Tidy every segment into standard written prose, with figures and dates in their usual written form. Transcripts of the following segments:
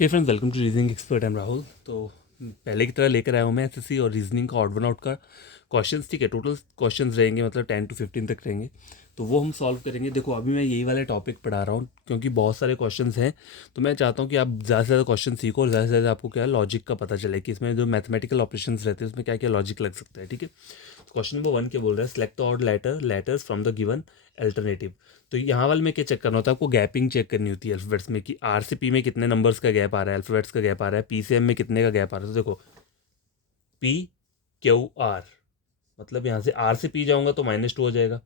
Hey friends, welcome to reasoning expert. I'm Rahul. तो पहले की तरह लेकर आया हूँ मैं एसएससी और रीजनिंग का ऑड वन आउट का क्वेश्चंस। ठीक है, टोटल क्वेश्चंस रहेंगे मतलब 10 to 15 तक रहेंगे, तो वो हम सॉल्व करेंगे। देखो, अभी मैं यही वाला टॉपिक पढ़ा रहा हूँ क्योंकि बहुत सारे क्वेश्चंस हैं, तो मैं चाहता हूँ कि आप ज़्यादा से ज़्यादा क्वेश्चन सीखो और ज़्यादा से ज़्यादा आपको क्या लॉजिक का पता चले कि इसमें जो मैथमेटिकल ऑपरेशंस रहते हैं उसमें क्या क्या लॉजिक लग सकता है। ठीक है, क्वेश्चन नंबर 1 क्या बोल रहा है, select the odd letters from the given alternative. तो यहाँ वाले में क्या चेक करना होता है, आपको गैपिंग चेक करनी होती है अल्फाबेट्स में कि आर से पी में कितने नंबर्स का गैप आ रहा है, अल्फाबेट्स का गैप आ रहा है, पी से एम में कितने का गैप आ रहा है। तो देखो, पी क्यू आर, मतलब यहाँ से आर से पी जाऊंगा तो -2 हो जाएगा।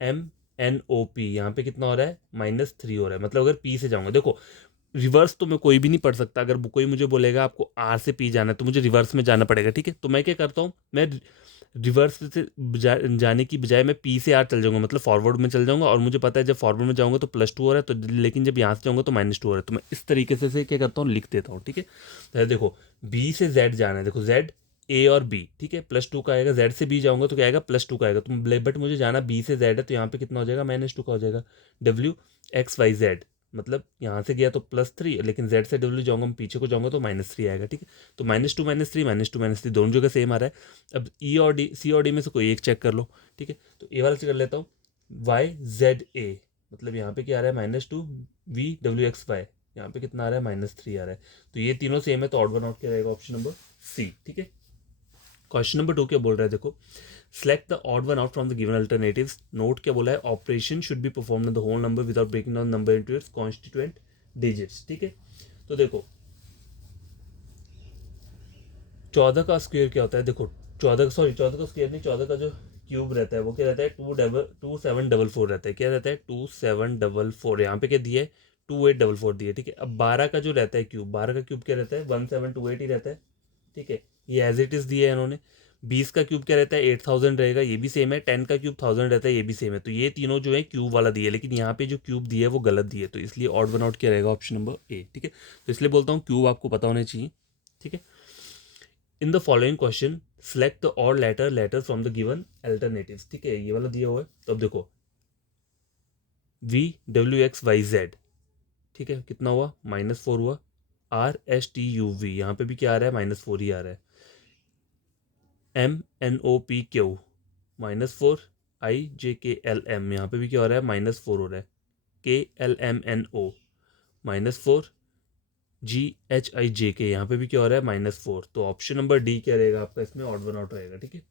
एम एन ओ पी यहाँ पे कितना हो रहा है, -3 हो रहा है। मतलब अगर पी से जाऊंगा, देखो रिवर्स तो मैं कोई भी नहीं पढ़ सकता। अगर कोई मुझे बोलेगा आपको आर से पी जाना है तो मुझे रिवर्स में जाना पड़ेगा। ठीक है, तो मैं क्या करता हूँ, मैं रिवर्स से जाने की बजाय मैं पी से आर चल जाऊंगा, मतलब फॉरवर्ड में चल जाऊंगा। और मुझे पता है जब फॉरवर्ड में जाऊंगा तो +2 हो रहा है, तो लेकिन जब यहाँ से जाऊंगा तो -2 हो रहा है। तो मैं इस तरीके से क्या करता हूँ, लिख देता हूँ। ठीक है, तो देखो बी से जेड जाना है, देखो जेड ए और बी, ठीक है, +2 का आएगा। जेड से बी जाऊंगा तो क्या आएगा, +2 का आएगा। तो बट मुझे जाना बी से जेड है, तो यहाँ पे कितना हो जाएगा, -2 का हो जाएगा। डब्ल्यू एक्स वाई जेड, मतलब यहाँ से गया तो +3, लेकिन जेड से डब्ल्यू जाऊंगा, मैं पीछे को जाऊंगा तो -3 आएगा। ठीक है, तो -2 -3 -2 -3 दोनों जगह सेम आ रहा है। अब ई और डी, सी और डी में से कोई एक चेक कर लो। ठीक है, तो ए वाला चेक कर लेता हूँ, वाई जेड ए, मतलब यहाँ पे क्या आ रहा है, -2 वी डब्ल्यू एक्स वाई, यहाँ पे कितना आ रहा है, -3 आ रहा है। तो ये तीनों सेम है, तो ऑड वन आउट क्या रहेगा, ऑप्शन नंबर सी। ठीक है, क्वेश्चन नंबर 2 क्या बोल रहा है, देखो select the odd one out from the given alternatives. Note क्या बोला है, operation should be performed on the whole number without breaking down number into its constituent digits. ठीक है, तो देखो 14 का स्क्वायर क्या होता है, देखो 14 का स्क्वायर नहीं, 14 का जो क्यूब रहता है वो क्या रहता है, 2744 रहता है। क्या रहता है, 2744। यहाँ पे क्या दिया है, 2844 दिया है। ठीक है, अब 12 का जो रहता है क्यूब, 12 का क्यूब क्या रहता है, 1728 ही रहता है। ठीक है, ये एज इट इज दिया है इन्होंने। 20 का क्यूब क्या रहता है, 8000 रहेगा, ये भी सेम है। 10 का क्यूब 1000 रहता है, ये भी सेम है। तो ये तीनों जो है क्यूब वाला दिया है, लेकिन यहाँ पे जो क्यूब दिया है वो गलत दिया है, तो इसलिए ऑड वन आउट क्या रहेगा, ऑप्शन नंबर ए। ठीक है, तो इसलिए बोलता हूँ क्यूब आपको पता होना चाहिए। ठीक है, in the following question select the odd letter from the given alternatives. ठीक है, ये वाला दिया हुआ है, तो अब देखो V W X Y Z, ठीक है, कितना हुआ, -4 हुआ। R S T U V, यहाँ पे भी क्या आ रहा है, -4 ही आ रहा है। M N O P Q, -4। I J K L M, यहाँ पे भी क्या हो रहा है, -4 हो रहा है। K L M N O, -4। G H I J K, यहाँ पे भी क्या हो रहा है, -4। तो ऑप्शन नंबर डी क्या रहेगा आपका, इसमें ऑड वन आउट रहेगा। ठीक है,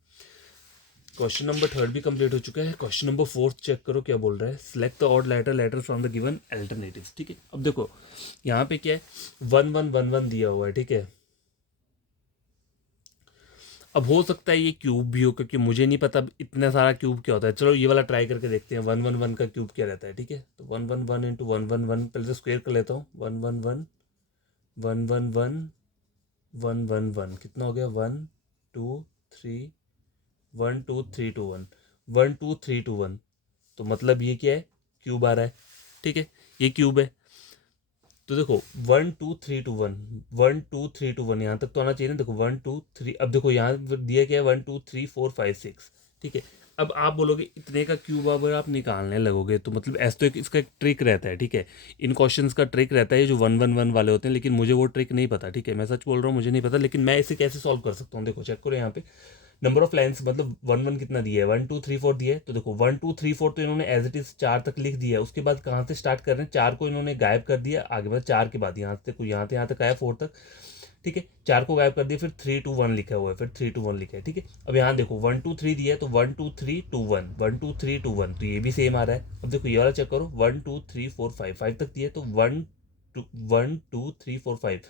क्वेश्चन नंबर 3 भी कंप्लीट हो चुका है। क्वेश्चन नंबर 4 चेक करो क्या बोल रहा है, select the odd letter from the given alternatives. ठीक है, अब देखो यहाँ पे क्या है, 1111 दिया हुआ है। ठीक है, अब हो सकता है ये क्यूब भी हो, क्योंकि मुझे नहीं पता इतना सारा क्यूब क्या होता है। चलो ये वाला ट्राई करके देखते हैं, 111 का क्यूब क्या रहता है। ठीक है, तो 111 इंटू 111, पहले से स्क्वेयर कर लेता हूँ। 111 111 111 कितना हो गया, 1 2 3 1 2 3 2 1 1 2 3 2 1। तो मतलब ये क्या है, क्यूब आ रहा है। ठीक है, ये क्यूब है। तो देखो 1 2 3 2 1, 1 2 3 2 1, यहाँ तक तो आना चाहिए ना। देखो 1 2 3, अब देखो यहाँ दिया क्या है, 1 2 3 4 5 6। ठीक है, अब आप बोलोगे इतने का क्यूब अगर आप निकालने लगोगे तो मतलब ऐसा तो इसका एक ट्रिक रहता है। ठीक है, इन क्वेश्चंस का ट्रिक रहता है, जो 111 वाले होते हैं, लेकिन मुझे वो ट्रिक नहीं पता। ठीक है, मैं सच बोल रहा हूँ, मुझे नहीं पता, लेकिन मैं इसे कैसे सॉल्व कर सकता हूँ, देखो चेक करो यहाँ पे। नंबर ऑफ लाइन्स मतलब 1 1 कितना दिया है, 1 2 3 4 दिया है। तो देखो 1 2 3 4 तो इन्होंने एज इट इज 4 तक लिख दिया है। उसके बाद कहाँ से स्टार्ट कर रहे हैं, 4 को इन्होंने गायब कर दिया आगे, मतलब 4 के बाद यहाँ से यहाँ तक आया 4 तक। ठीक है, 4 को गायब कर दिया, फिर 3 2 1 लिखा हुआ है, फिर 3 2 1 लिखा है। ठीक है, अब यहाँ देखो 1 2 3 दिया है, तो 1 2 3 2 1, 1 2 3 2 1, तो ये भी सेम आ रहा है। अब देखो ये वाला चेक करो, 1 2 3 4 5, 5 तक दिया है, तो 1 2 1 2 3 4 5,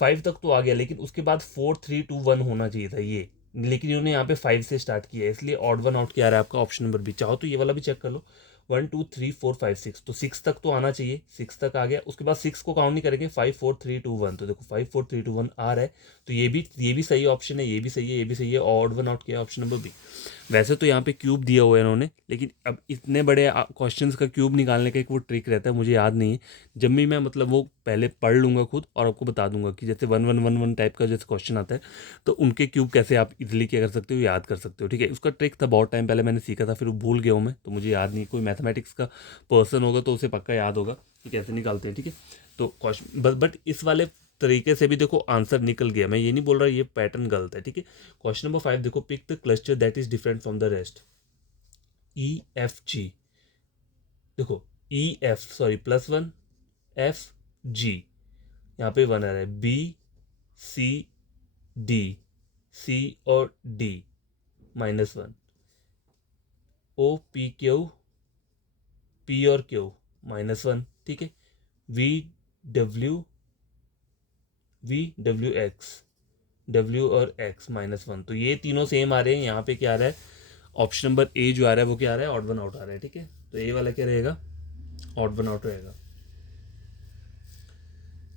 5 तक तो आ गया, लेकिन उसके बाद 4 3 2 1 होना चाहिए था ये, लेकिन इन्होंने यहाँ पे 5 से स्टार्ट किया है, इसलिए ऑड वन आउट क्या आ रहा है आपका, ऑप्शन नंबर बी। चाहो तो ये वाला भी चेक कर लो, 1 2 3 4 5 6, तो 6 तक तो आना चाहिए, 6 तक आ गया। उसके बाद 6 को काउंट नहीं करेंगे, 5 4 3 2 1, तो देखो 5 4 3 2 1 आ रहा है। तो ये भी सही ऑप्शन है, ये भी सही है, ये भी सही है, ऑड वन आउट किया ऑप्शन नंबर बी। वैसे तो यहाँ पे क्यूब दिया हुआ है इन्होंने, लेकिन अब इतने बड़े क्वेश्चंस का क्यूब निकालने का एक वो ट्रिक रहता है, मुझे याद नहीं है। जब भी मैं मतलब वो पहले पढ़ लूँगा खुद और आपको बता दूंगा कि जैसे 1111 टाइप का जैसे क्वेश्चन आता है तो उनके क्यूब कैसे आप इजीली क्या कर सकते हो, याद कर सकते हो। ठीक है, उसका ट्रिक था, बहुत टाइम पहले मैंने सीखा था, फिर वो भूल गया हूँ मैं, तो मुझे याद नहीं। कोई मैथमेटिक्स का पर्सन होगा तो उसे पक्का याद होगा कि कैसे निकालते हैं। ठीक है, तो क्वेश्चन बट इस वाले तरीके से भी देखो आंसर निकल गया। मैं ये नहीं बोल रहा ये पैटर्न गलत है। ठीक है, क्वेश्चन नंबर 5 देखो, pick the cluster that is different from the rest. EFG, देखो +1 FG, यहाँ पे 1 आ रहा है, BCD, C और D -1, OPQ, P और Q -1। ठीक है, VWX, W और X -1। तो ये तीनों सेम आ रहे हैं। यहाँ पे क्या आ रहा है, ऑप्शन नंबर ए जो आ रहा है वो क्या आ रहा है, ऑड वन आउट आ रहा है। ठीक है, तो ए वाला क्या रहेगा, ऑड वन आउट रहेगा।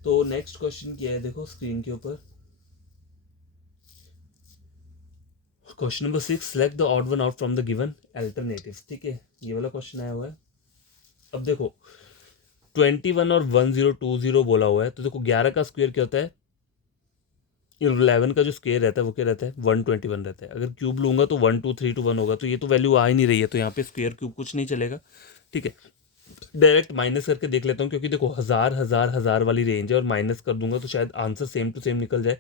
तो नेक्स्ट क्वेश्चन क्या है, देखो स्क्रीन के ऊपर, question number 6, select the odd one out from the given alternative. ठीक है, ये वाला क्वेश्चन आया हुआ है। अब देखो 21 और 1020 बोला हुआ है, तो देखो 11 का स्क्वायर क्या होता है, 11 का जो स्क्वायर रहता है वो क्या रहता है, 121 रहता है। अगर क्यूब लूंगा तो 1 2 3 2 1 होगा, तो ये तो वैल्यू आ ही नहीं रही है, तो यहाँ पे स्क्वायर क्यूब कुछ नहीं चलेगा। ठीक है, डायरेक्ट माइनस करके देख लेता हूँ, क्योंकि देखो हज़ार हज़ार हज़ार वाली रेंज है और माइनस कर दूंगा तो शायद आंसर सेम टू सेम निकल जाए।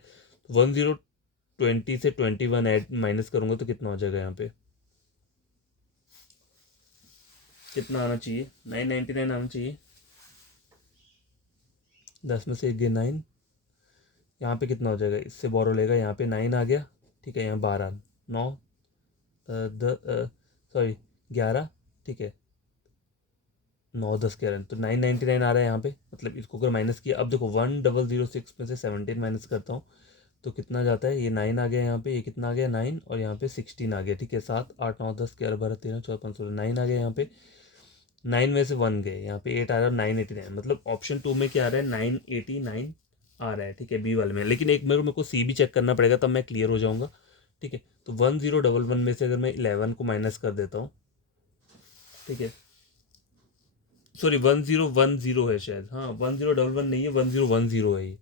1020 से 21 ऐड माइनस करूंगा तो कितना हो जाएगा, यहाँ पे कितना आना चाहिए, 999 आना चाहिए। 10 में से 1 गए 9, यहाँ पे कितना हो जाएगा, इससे बोरो लेगा, यहाँ पे 9 आ गया। ठीक है, यहाँ 12 9 सॉरी 11। ठीक है, 9 10 11, तो 999 आ रहा है यहाँ पे, मतलब इसको अगर माइनस किया, अब देखो 1006 में से 17 माइनस करता हूँ तो कितना जाता है, ये 9 आ गया यहाँ पे, ये कितना आ गया 9, और यहाँ पे 16 आ गया। ठीक है, 7 8 9 10 11 12 13 14 15 16 9 आ गया यहाँ पे, 9 में से 1 गए, यहाँ पे 8 आ रहा है, 989, मतलब ऑप्शन 2 में क्या आ रहा है, 989 आ रहा है। ठीक है, बी वाले में, लेकिन एक मेरे को सी भी चेक करना पड़ेगा, तब मैं क्लियर हो जाऊँगा। ठीक है, तो 1011 में से अगर मैं 11 को माइनस कर देता हूँ, ठीक है, सॉरी 1010 है शायद, हाँ 1011 नहीं है, 1010 है ये,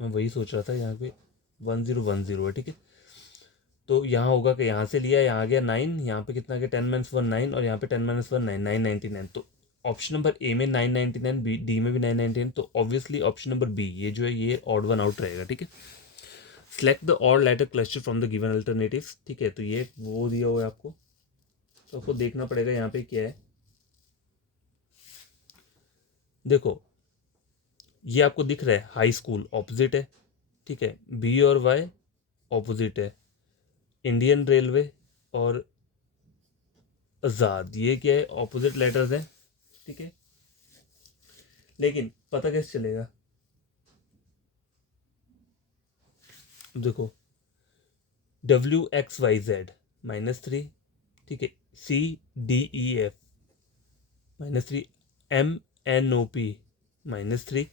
मैं वही सोच रहा था, यहाँ पे 1010 है। ठीक है, तो यहाँ होगा कि यहाँ से लिया, यहाँ आ गया 9, यहाँ पे कितना आ गया 10 - 1 9, और यहाँ पे 10 - 1 9 999। तो ऑप्शन नंबर ए में 999, बी डी में भी 999, तो ऑब्वियसली ऑप्शन नंबर बी ये जो है ये ऑड वन आउट रहेगा। ठीक है, select the odd letter cluster from the given alternative. ठीक है, तो ये वो दिया हुआ है आपको, तो आपको देखना पड़ेगा यहाँ पे क्या है। देखो ये आपको दिख रहा है, हाई स्कूल ऑपोजिट है। ठीक है, बी और वाई ऑपोजिट है, इंडियन रेलवे और आज़ाद, ये क्या है, ऑपोजिट लेटर्स हैं। ठीक है, लेकिन पता कैसे चलेगा, देखो WXYZ -3, ठीक है, CDEF -3, MNOP -3,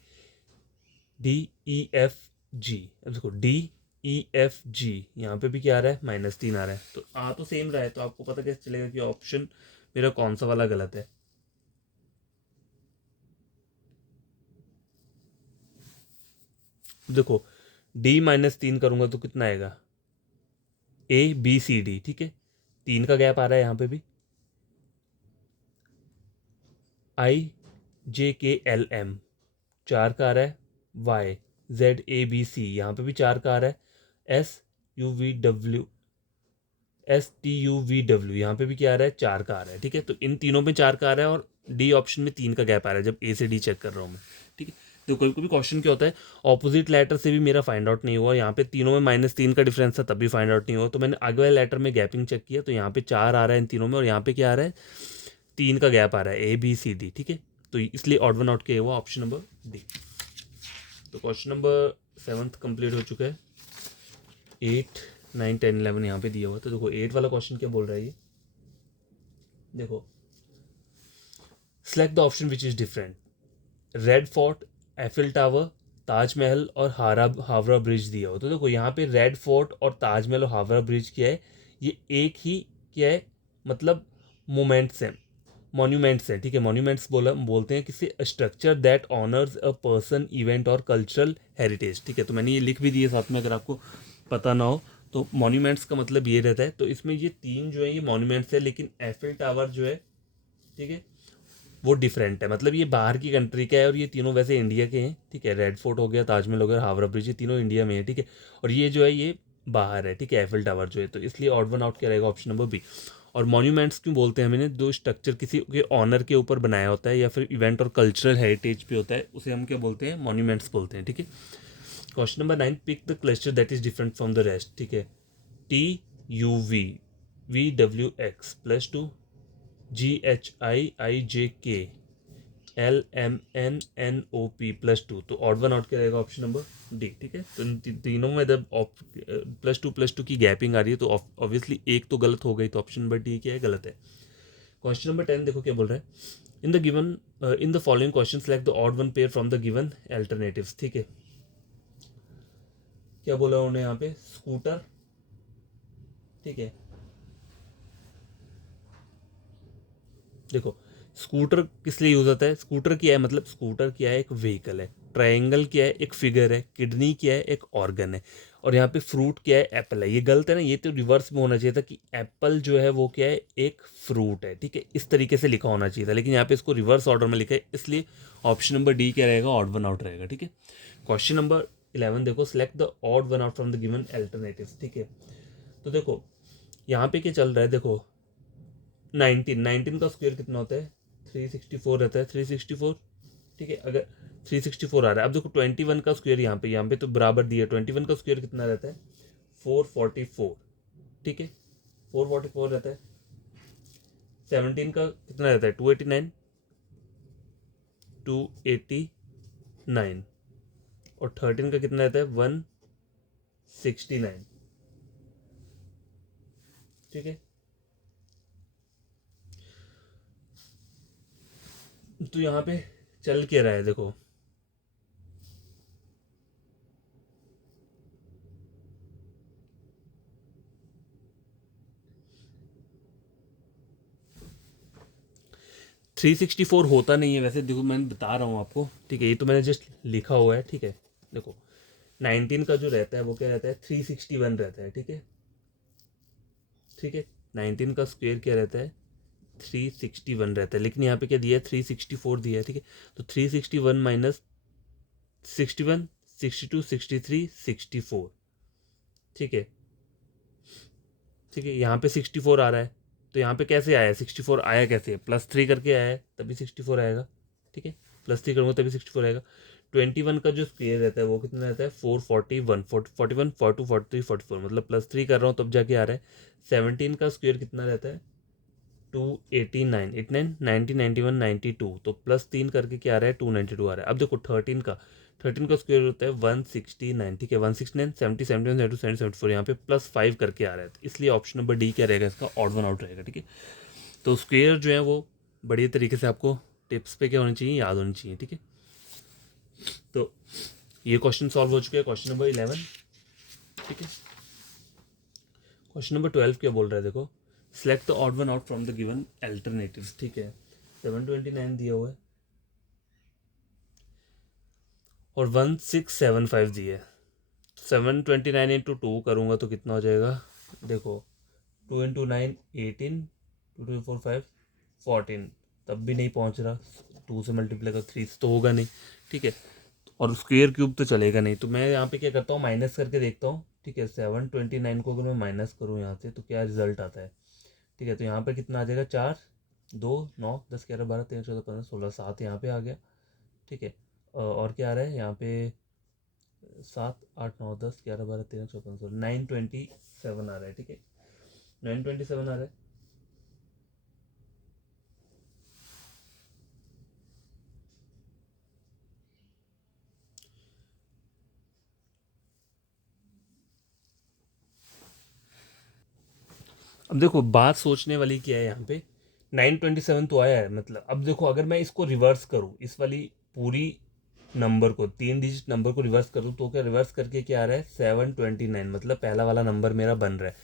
DEFG। अब देखो DEFG यहाँ पे भी क्या आ रहा है, -3 आ रहा है, तो आ तो सेम रहा है, तो आपको पता कैसे चलेगा कि ऑप्शन मेरा कौन सा वाला गलत है। देखो D -3 करूंगा तो कितना आएगा, ABCD। ठीक है, 3 का गैप आ रहा है यहाँ पे भी, IJKLM 4 का आ रहा है, YZABC यहाँ पे भी 4 का आ रहा है, STUVW यहाँ पे भी क्या आ रहा है, 4 का आ रहा है। ठीक है, तो इन तीनों में 4 का आ रहा है और डी ऑप्शन में 3 का गैप आ रहा है जब ए से डी चेक कर रहा हूँ मैं। ठीक है, तो कभी कभी क्वेश्चन क्या होता है, ऑपोजिट लेटर से भी मेरा फाइंड आउट नहीं हुआ, यहाँ पे तीनों में -3 का डिफरेंस था तब भी फाइंड आउट नहीं हुआ, तो मैंने आगे वाले लेटर में गैपिंग चेक किया, तो यहाँ पे 4 आ रहा है इन तीनों में, और यहाँ पे क्या आ रहा है, 3 का गैप आ रहा है, ABCD। ठीक है, तो इसलिए ऑड वन आउट किया हुआ ऑप्शन नंबर डी। तो क्वेश्चन नंबर 7 कंप्लीट हो चुका है, 8 9 10 11 यहाँ पे दिया हुआ। तो देखो 8 वाला क्वेश्चन क्या बोल रहा है ये, देखो select the option which is different, red fort, Eiffel tower, Taj Mahal और हावड़ा ब्रिज दिया हो। तो देखो यहाँ पे रेड फोर्ट और ताजमहल और हावड़ा ब्रिज क्या है, ये एक ही क्या है, मतलब मोमेंट्स हैं, मॉन्यूमेंट्स हैं, ठीक है। मॉन्यूमेंट्स बोलते हैं किसी structure that honours a person event और कल्चरल हेरिटेज, ठीक है। तो मैंने ये लिख भी दिए साथ में, अगर आपको पता ना हो तो। मॉन्यूमेंट्स का मतलब ये रहता है, तो इसमें ये तीन जो है ये मॉन्यूमेंट्स है, लेकिन एफिल टावर जो है, ठीक है, वो डिफरेंट है। मतलब ये बाहर की कंट्री का है और ये तीनों वैसे इंडिया के हैं, ठीक है। रेड फोर्ट हो गया, ताजमहल हो गया, हावड़ा ब्रिज, ये तीनों इंडिया में है, ठीक है। और ये जो है ये बाहर है, ठीक है, एफिल टावर जो है। तो इसलिए ऑड वन आउट क्या रहेगा, ऑप्शन नंबर बी। और मॉन्यूमेंट्स क्यों बोलते हैं मैंने, दो स्ट्रक्चर किसी के ऑनर के ऊपर बनाया होता है या फिर इवेंट और कल्चरल हेरिटेज पे होता है, उसे हम क्या बोलते हैं, मॉन्यूमेंट्स बोलते हैं, ठीक है। Question number 9, pick the cluster that is different from the rest, ठीक है। TUV VWX +2 GHIIJK LMNNOP +2। तो ऑड वन आउट क्या रहेगा, ऑप्शन नंबर डी, ठीक है। तो तीनों में जब +2 की गैपिंग आ रही है तो ऑब्वियसली एक तो गलत हो गई, तो ऑप्शन नंबर डी क्या है, गलत है। क्वेश्चन नंबर 10 देखो क्या बोल रहा है, in the following question select the odd one pair from the given alternatives, ठीक है। क्या बोला उन्होंने यहाँ पे, स्कूटर, ठीक है। देखो स्कूटर किस लिए यूज होता है, स्कूटर क्या है, मतलब स्कूटर क्या है, एक व्हीकल है। ट्रायंगल क्या है, एक फिगर है। किडनी क्या है, एक ऑर्गन है। और यहाँ पे फ्रूट क्या है, एप्पल है। ये गलत है ना, ये तो रिवर्स में होना चाहिए था कि एप्पल जो है वो क्या है, एक फ्रूट है, ठीक है। इस तरीके से लिखा होना चाहिए था, लेकिन यहाँ पे इसको रिवर्स ऑर्डर में लिखा है, इसलिए ऑप्शन नंबर डी क्या रहेगा, ऑड वन आउट रहेगा, ठीक है। क्वेश्चन नंबर 11 देखो, select the odd one out from the given alternatives, ठीक है। तो देखो यहाँ पे क्या चल रहा है, देखो 19 का स्क्वायर कितना होता है, 364 रहता है, 364, ठीक है। अगर 364 आ रहा है, अब देखो 21 का स्क्वायर यहाँ पे तो बराबर दिया, 21 का स्क्वायर कितना रहता है, 444, ठीक है, 444 रहता है। 17 का कितना रहता है, 289, 289। और 13 का कितना रहता है, 169, ठीक है। तो यहाँ पे चल क्या रहा है, देखो 364 होता नहीं है वैसे, देखो मैं बता रहा हूँ आपको, ठीक है। ये तो मैंने जस्ट लिखा हुआ है, ठीक है। देखो 19 का जो रहता है वो क्या रहता है, 361 रहता है, ठीक है, ठीक है। 19 का स्क्वायर क्या रहता है, 361 रहता है, लेकिन यहाँ पे क्या दिया है, 364 दिया है, ठीक है। तो 361 माइनस 61, 62, 63, 64, ठीक है, ठीक है। यहाँ पे 64 आ रहा है, तो यहाँ पे कैसे आया है, 64 आया कैसे, +3 करके आया है तभी 64 आएगा, ठीक है। +3 करूँगा तभी 64 आएगा। 21 का जो स्क्वायर रहता है वो कितना रहता है, 441, 41, 42, 43, 44, मतलब +3 कर रहा हूँ तब जाके आ रहा है। 17 का स्क्वायर कितना रहता है, 289, 89, 90, 91, 92, तो +3 करके क्या आ रहा है, 292 आ रहा है। अब देखो 13 का स्क्वायर होता है 169, ठीक है, 169, 70, 71, 72, 74, यहाँ पे +5 करके आ रहा है, तो इसलिए ऑप्शन नंबर डी क्या रहेगा, इसका ऑड वन आउट रहेगा, ठीक है। तो स्क्वायर जो है वो बढ़िया तरीके से आपको टिप्स पे क्या होनी चाहिए, याद होनी चाहिए, ठीक है। तो ये क्वेश्चन सॉल्व हो चुके हैं, क्वेश्चन नंबर 11, ठीक है। क्वेश्चन नंबर 12 क्या बोल रहा है, देखो select the odd one out from the given alternatives, ठीक है। 729 दिया हुआ है और 1675 दिया है। 729 इंटू 2 करूँगा तो कितना हो जाएगा, देखो 2 इंटू 9 18, 2 2 4 5 14, तब भी नहीं पहुँच रहा। 2 से मल्टीप्लाई कर 3 से तो होगा नहीं, ठीक है। और स्क्वेयर क्यूब तो चलेगा नहीं, तो मैं यहाँ पे क्या करता हूँ, माइनस करके देखता हूँ, ठीक है। 729 को अगर मैं माइनस करूँ यहाँ से तो क्या रिजल्ट आता है, ठीक है। तो यहाँ पर कितना आ जाएगा, 4, 2, 9, 10, 11, 12, 13, 14, 15, 16, 7 यहाँ पे आ गया, ठीक है। और क्या आ रहा है यहाँ पे, 7, 8, 9, 10, 11, 12, 13, 14, 16, 927 आ रहा है, ठीक है, 927 आ रहा है। अब देखो बात सोचने वाली क्या है, यहाँ पे 927 तो आया है, मतलब अब देखो अगर मैं इसको रिवर्स करूँ, इस वाली पूरी नंबर को, 3 डिजिट नंबर को रिवर्स करूँ, तो क्या रिवर्स करके क्या आ रहा है, 729, मतलब पहला वाला नंबर मेरा बन रहा है।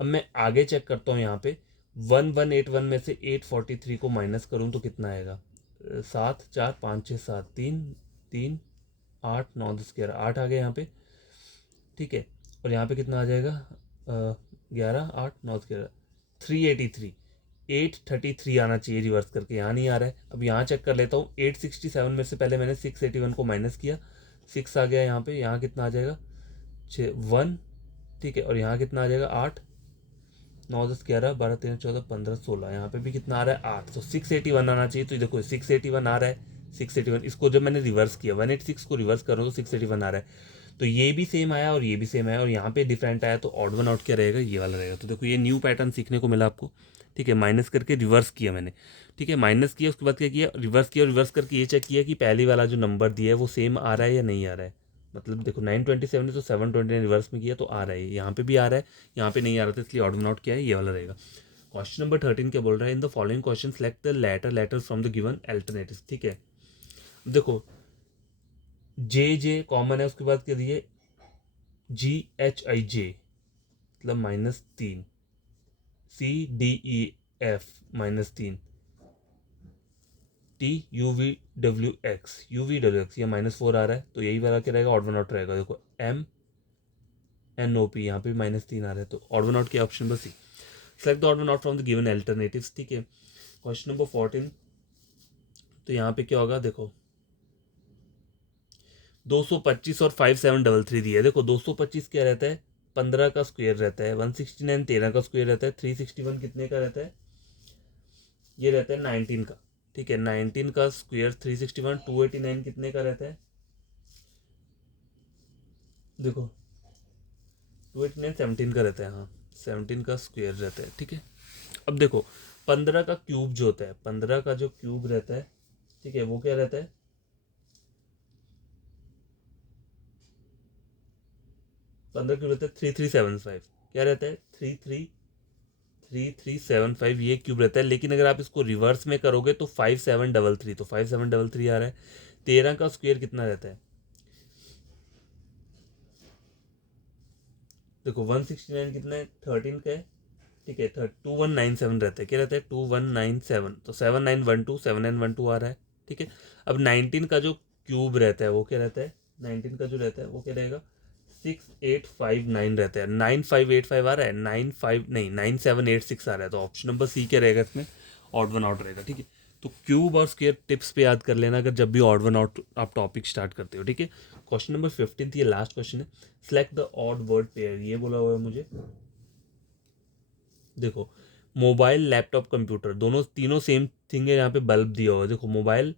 अब मैं आगे चेक करता हूँ यहाँ पे, 1181 में से 843 को माइनस करूँ तो कितना आएगा? 7 4 5 6 7 3 3 8 9 10 11 8 आ गया यहाँ पे, ठीक है। और यहाँ पे कितना आ जाएगा? 11 8 9 11 383 833 आना चाहिए रिवर्स करके, यहाँ नहीं आ रहा है। अब यहाँ चेक कर लेता हूँ, 867 में से पहले मैंने 681 को माइनस किया, 6 आ गया यहाँ पे, यहाँ कितना आ जाएगा? 1, ठीक है। और यहाँ कितना आ जाएगा? 8 9 10 11 12 13 14 15 16, यहाँ पे भी कितना आ रहा है? 8। तो 681 आना चाहिए। तो देखो 681 आ रहा है, 681। इसको जब मैंने रिवर्स किया, 186 को रिवर्स करूँ तो 681 आ रहा है। तो ये भी सेम आया और ये भी सेम आया और यहाँ पे डिफरेंट आया, तो ऑड वन आउट क्या रहेगा? ये वाला रहेगा। तो देखो ये न्यू पैटर्न सीखने को मिला आपको, ठीक है। माइनस करके रिवर्स किया मैंने, ठीक है। माइनस किया, उसके बाद क्या किया? रिवर्स किया। और रिवर्स करके ये चेक किया कि पहले वाला जो नंबर दिया है वो सेम आ रहा है या नहीं आ रहा है। मतलब देखो 927 है तो 729 रिवर्स में किया तो आ रहा है, यहाँ पे भी आ रहा है, यहाँ पे नहीं आ रहा था, इसलिए ऑड वन आउट क्या है? ये वाला रहेगा। क्वेश्चन नंबर 13 क्या बोल रहा है? In the following question select the letter from the given alternative, ठीक है। देखो जे कॉमन है, उसके बाद क्या दिए? GHIJ मतलब -3, CDEF -3, TUVWX UVWX, ये -4 आ रहा है, तो यही वाला क्या रहेगा? ऑड वन आउट रहेगा। देखो MNOP यहाँ पे -3 आ रहा है, तो ऑड वन आउट क्या? Option number C. Select the odd one out from the given alternatives, ठीक है। क्वेश्चन नंबर 14, तो यहाँ पे क्या होगा? देखो 225 और 5733 दिया है। देखो 225 क्या रहता है? 15 का स्क्वायर रहता है, 169 13 का स्क्वायर रहता है, 361 कितने का रहता है? ये रहता है 19 का, ठीक है। 19 का स्क्वायर 361, 289 कितने का रहता है? देखो 289 17 का रहता है, हाँ 17 का स्क्वायर रहता है, ठीक है। अब देखो 15 का क्यूब जो होता है, 15 का जो क्यूब रहता है, ठीक है, वो क्या रहता है? 15 क्यूब रहता है 3375, क्या रहता है? 3375 ये क्यूब रहता है। लेकिन अगर आप इसको रिवर्स में करोगे तो 5733, तो 5733 आ रहा है। 13 का स्क्वायर कितना रहता है? देखो 169 कितना है? 13 का है, ठीक है। 2197 रहता है, क्या रहता है? 2197, तो 7912 7912 आ रहा है, ठीक है। अब 19 का जो क्यूब रहता है वो क्या रहता है? 19 का जो रहता है वो क्या रहेगा? 6859 रहता है। 9585 आ रहा है, 95 नहीं 9786 आ रहा है, तो ऑप्शन नंबर सी क्या रहेगा इसमें? ऑड वन आउट रहेगा, ठीक है। तो क्यूब और स्क्वायर टिप्स पे याद कर लेना अगर जब भी ऑड वन आउट आप टॉपिक स्टार्ट करते हो, ठीक है। क्वेश्चन नंबर 15, ये लास्ट क्वेश्चन है। Select the odd word pair, ये बोला हुआ है मुझे। देखो मोबाइल लैपटॉप कंप्यूटर दोनों तीनों सेम थिंग है, यहाँ पे बल्ब दिया हुआ है। देखो मोबाइल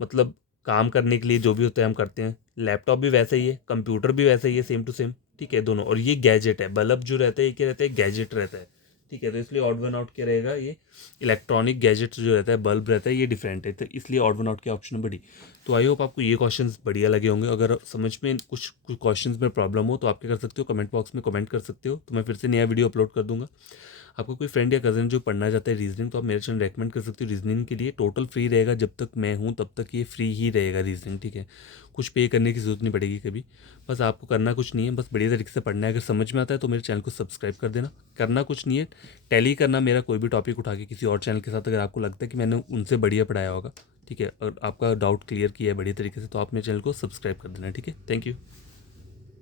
मतलब काम करने के लिए जो भी होता है हम करते हैं, लैपटॉप भी वैसा ही है, कंप्यूटर भी वैसा ही है, सेम टू सेम, ठीक है दोनों। और ये गैजेट है, बल्ब जो रहता है ये क्या रहता है? गैजेट रहता है, ठीक है। तो इसलिए ऑड वन आउट क्या रहेगा? ये इलेक्ट्रॉनिक गैजेट जो रहता है, बल्ब रहता है, ये डिफरेंट है, तो इसलिए ऑड वन आउट के ऑप्शन नंबर डी। तो आई होप आपको ये क्वेश्चंस बढ़िया लगे होंगे। अगर समझ में कुछ क्वेश्चंस में प्रॉब्लम हो तो आप क्या कर सकते हो? कमेंट बॉक्स में कमेंट कर सकते हो, तो मैं फिर से नया वीडियो अपलोड कर दूंगा। आपको कोई फ्रेंड या कज़न जो पढ़ना चाहता है रीजनिंग, तो आप मेरे चैनल रेकमेंड कर सकते हो रीजनिंग के लिए। टोटल फ्री रहेगा, जब तक मैं हूँ तब तक ये फ्री ही रहेगा रीजनिंग, ठीक है। कुछ पे करने की ज़रूरत नहीं पड़ेगी कभी, बस आपको करना कुछ नहीं है, बस बढ़िया तरीके से पढ़ना है। अगर समझ में आता है तो मेरे चैनल को सब्सक्राइब कर देना, करना कुछ नहीं है, टैली करना मेरा कोई भी टॉपिक उठा के किसी और चैनल के साथ, अगर आपको लगता है कि मैंने उनसे बढ़िया पढ़ाया होगा, ठीक है, और आपका डाउट क्लियर किया है बढ़िया तरीके से, तो आप मेरे चैनल को सब्सक्राइब कर देना, ठीक है। Thank you.